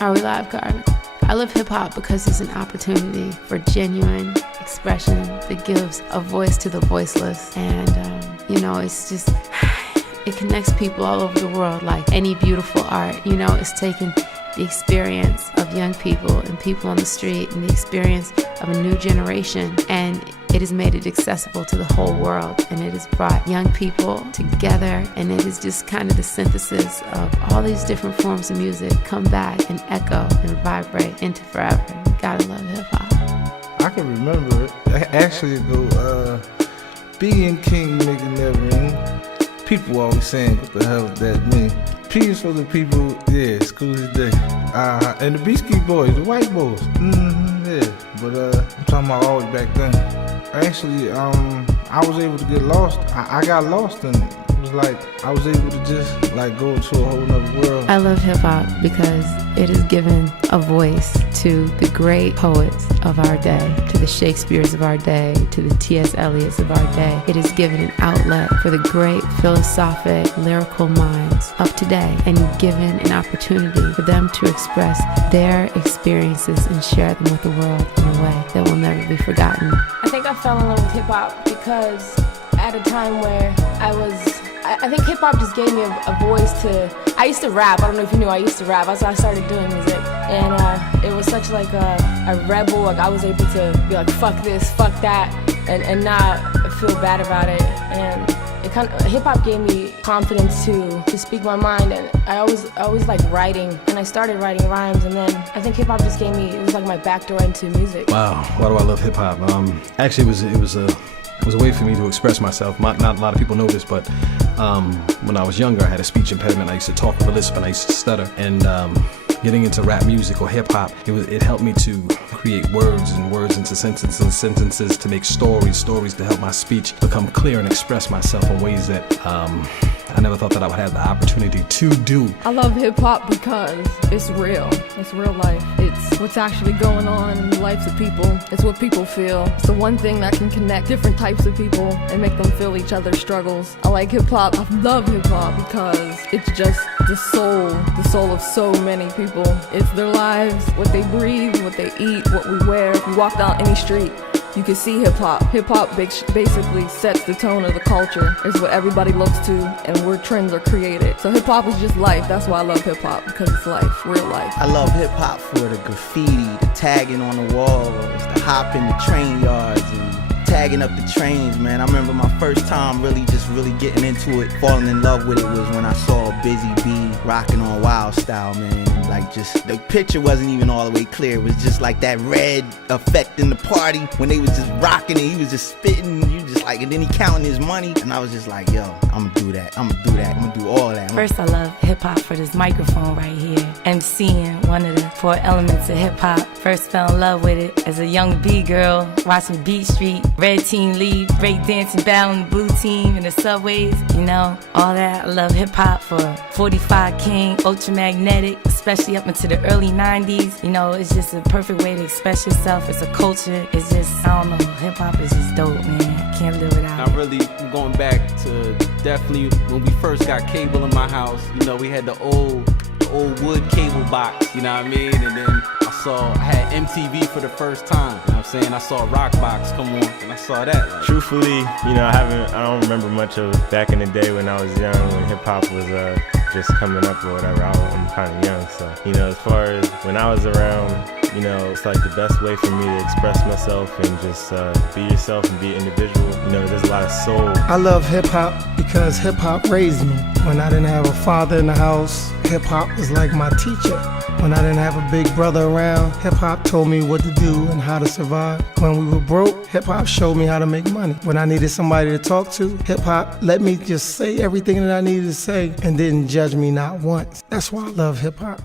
Are we live, Carmen? I love hip-hop because it's an opportunity for genuine expression that gives a voice to the voiceless. And, it's just, it connects people all over the world like any beautiful art. It's taken the experience of young people and people on the street and the experience of a new generation, and it has made it accessible to the whole world, and it has brought young people together, and it is just kind of the synthesis of all these different forms of music come back and echo and vibrate into forever. You gotta love hip-hop. I can remember it. Actually, being king nigga never end. People always saying, what the hell does that mean? Peace for the people, yeah, school is day. And the Beastie Boys, the white boys, yeah. But I'm talking about all the way back then. Actually, I was able to get lost. I got lost, and it was like I was able to just go into a whole nother world. I love hip-hop because it has given a voice to the great poets of our day, to the Shakespeares of our day, to the T.S. Eliots of our day. It has given an outlet for the great philosophic, lyrical minds of today, and given an opportunity for them to express their experiences and share them with the world in a way that will never be forgotten. I think I fell in love with hip-hop because at a time where I think hip-hop just gave me a voice to, I used to rap, I don't know if you knew I used to rap, that's why I started doing music, and it was such like a rebel, like I was able to be like, fuck this, fuck that, and not feel bad about it, and it hip-hop gave me confidence to speak my mind, and I always like writing, and I started writing rhymes, and then I think hip-hop just gave me, it was like my back door into music. Wow, why do I love hip-hop? Actually, it was a way for me to express myself. Not a lot of people know this, but when I was younger, I had a speech impediment. I used to talk with a lisp and I used to stutter. And getting into rap music or hip hop, it helped me to create words into sentences to make stories to help my speech become clear and express myself in ways that I never thought that I would have the opportunity to do. I love hip-hop because it's real. It's real life. It's what's actually going on in the lives of people. It's what people feel. It's the one thing that can connect different types of people and make them feel each other's struggles. I like hip-hop. I love hip-hop because it's just the soul of so many people. It's their lives, what they breathe, what they eat, what we wear. If you walk down any street, you can see hip-hop. Hip-hop basically sets the tone of the culture. It's what everybody looks to and where trends are created. So hip-hop is just life. That's why I love hip-hop, because it's life, real life. I love hip-hop for the graffiti, the tagging on the walls, the hopping the train yards, and tagging up the trains, man. I remember my first time really getting into it, falling in love with it was when I saw Busy B rocking on Wild Style, man. And like just, the picture wasn't even all the way clear. It was just like that red effect in the party when they was just rocking and he was just spitting, and you just like, and then he counting his money. And I was just like, yo, I'm gonna do that, I'm gonna do all that. First, I love hip-hop for this microphone right here. MCing, one of the 4 elements of hip-hop. First fell in love with it as a young B-girl, watching Beat Street, Red Team lead, break dancing, battling the blue team in the subways, all that. I love hip-hop for 45 King, Ultramagnetic, especially up into the early 90s. It's just a perfect way to express yourself. It's a culture. It's just, I don't know, hip-hop is just dope, man. Can't live without it. I'm going back to definitely when we first got cable in my house. We had the old wood cable box, you know what I mean? And then I had MTV for the first time, you know what I'm saying? I saw Rockbox come on, and I saw that. Truthfully, I don't remember much of back in the day when I was young, when hip-hop was just coming up or whatever. I'm kind of young, so, as far as when I was around, it's like the best way for me to express myself and just be yourself and be an individual. There's a lot of soul. I love hip-hop because hip-hop raised me. When I didn't have a father in the house, hip-hop was like my teacher. When I didn't have a big brother around, hip-hop told me what to do and how to survive. When we were broke, hip-hop showed me how to make money. When I needed somebody to talk to, hip-hop let me just say everything that I needed to say and didn't judge me not once. That's why I love hip-hop.